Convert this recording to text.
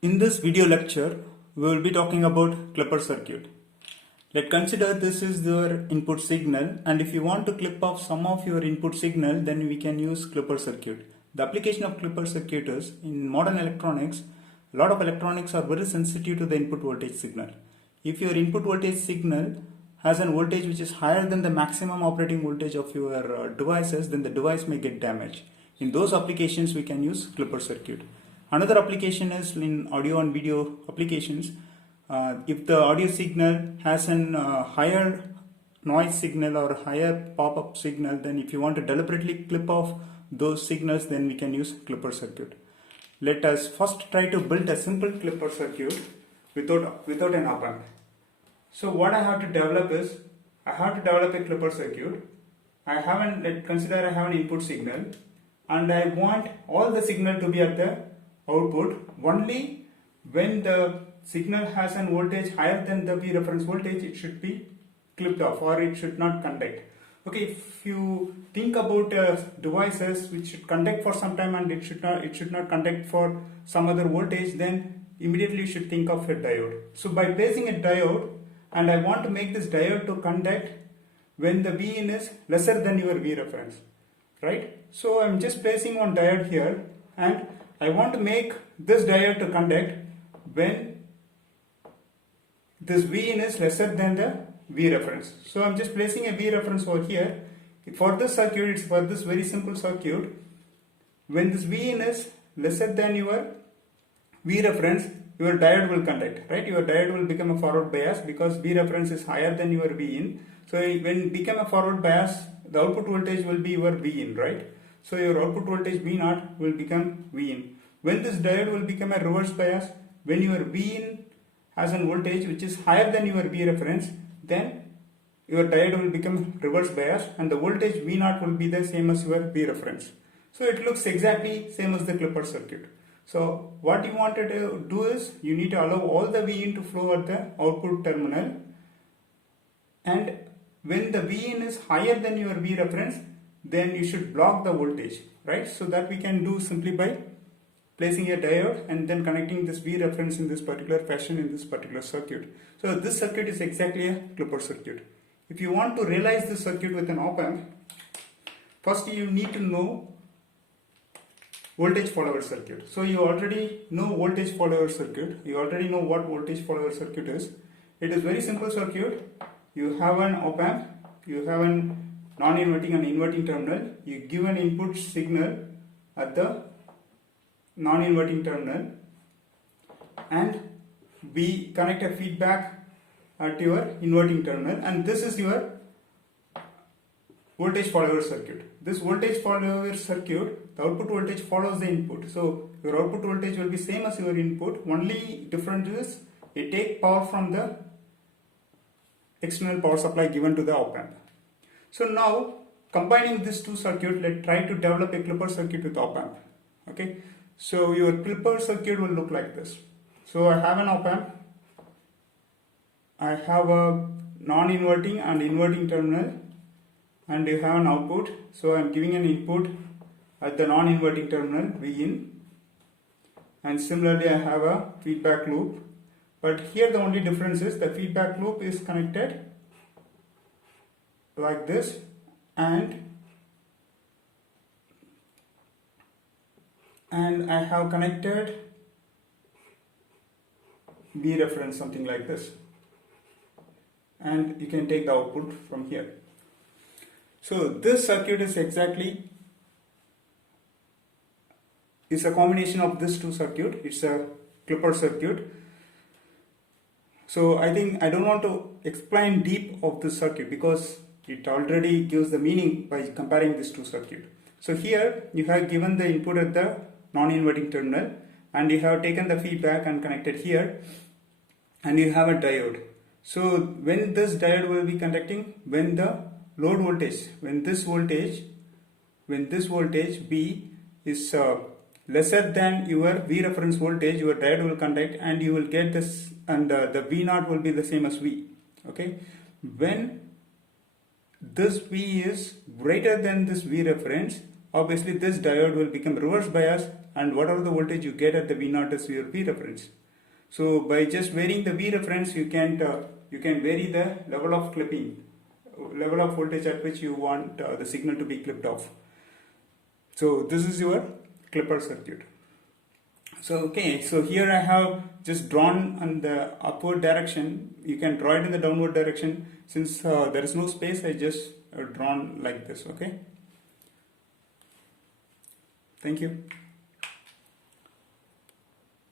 In this video lecture, we will be talking about clipper circuit. Let's consider this is your input signal, and if you want to clip off some of your input signal, then we can use clipper circuit. The application of clipper circuit is in modern electronics. A lot of electronics are very sensitive to the input voltage signal. If your input voltage signal has an voltage which is higher than the maximum operating voltage of your devices, then the device may get damaged. In those applications, we can use clipper circuit. Another application is in audio and video applications. If the audio signal has an higher noise signal or higher pop-up signal, then if you want to deliberately clip off those signals, then we can use clipper circuit. Let us first try to build a simple clipper circuit without an op-amp. So what I have to develop is, I have to develop a clipper circuit. Consider I have an input signal, and I want all the signal to be at the output. Only when the signal has an voltage higher than the V reference voltage, it should be clipped off, or it should not conduct. Okay, if you think about devices which should conduct for some time and it should not conduct for some other voltage, then immediately you should think of a diode. So by placing a diode, and I want to make this diode to conduct when the Vin is lesser than your V reference, right? So I'm just placing one diode here, and I want to make this diode to conduct when this Vin is lesser than the V reference. So I'm just placing a V reference over here. For this circuit, it's for this very simple circuit. When this Vin is lesser than your V reference, your diode will conduct, right? Your diode will become a forward bias because V reference is higher than your Vin. So when it become a forward bias, the output voltage will be your Vin, right? So your output voltage V0 will become Vin. When this diode will become a reverse bias, when your Vin has a voltage which is higher than your V reference, then your diode will become reverse bias and the voltage V0 will be the same as your V reference. So it looks exactly same as the clipper circuit. So what you want to do is, you need to allow all the Vin to flow at the output terminal, and when the Vin is higher than your V reference, then you should block the voltage, right? So that we can do simply by placing a diode and then connecting this V reference in this particular fashion in this particular circuit. So this circuit is exactly a clipper circuit. If you want to realize this circuit with an op-amp, first you need to know voltage follower circuit. So you already know voltage follower circuit. You already know what voltage follower circuit is. It is very simple circuit. You have an op-amp, you have an non-inverting and inverting terminal. You give an input signal at the non-inverting terminal, and we connect a feedback at your inverting terminal, and this is your voltage follower circuit. This voltage follower circuit, the output voltage follows the input. So your output voltage will be same as your input. Only difference is you take power from the external power supply given to the op-amp. So now combining these two circuits, let's try to develop a clipper circuit with op-amp. Okay, so your clipper circuit will look like this. So I have an op-amp, I have a non-inverting and inverting terminal, and you have an output. So I am giving an input at the non-inverting terminal Vin, and similarly I have a feedback loop, but here the only difference is the feedback loop is connected like this, and I have connected V reference something like this, and you can take the output from here. So this circuit is a combination of these two circuits. It's a clipper circuit. So I think I don't want to explain deep of this circuit because it already gives the meaning by comparing these two circuits. So here you have given the input at the non-inverting terminal, and you have taken the feedback and connected here, and you have a diode. So when this diode will be conducting, when the load voltage, when this voltage V is lesser than your V reference voltage, your diode will conduct, and you will get this, and the V0 will be the same as V. Okay, when this V is greater than this V reference, obviously this diode will become reverse bias and whatever the voltage you get at the V0 is your V reference. So by just varying the V reference, you can vary the level of clipping, level of voltage at which you want the signal to be clipped off. So this is your clipper circuit. So okay, so here I have just drawn on the upward direction. You can draw it in the downward direction. Since there is no space, I just drawn like this. Okay, thank you.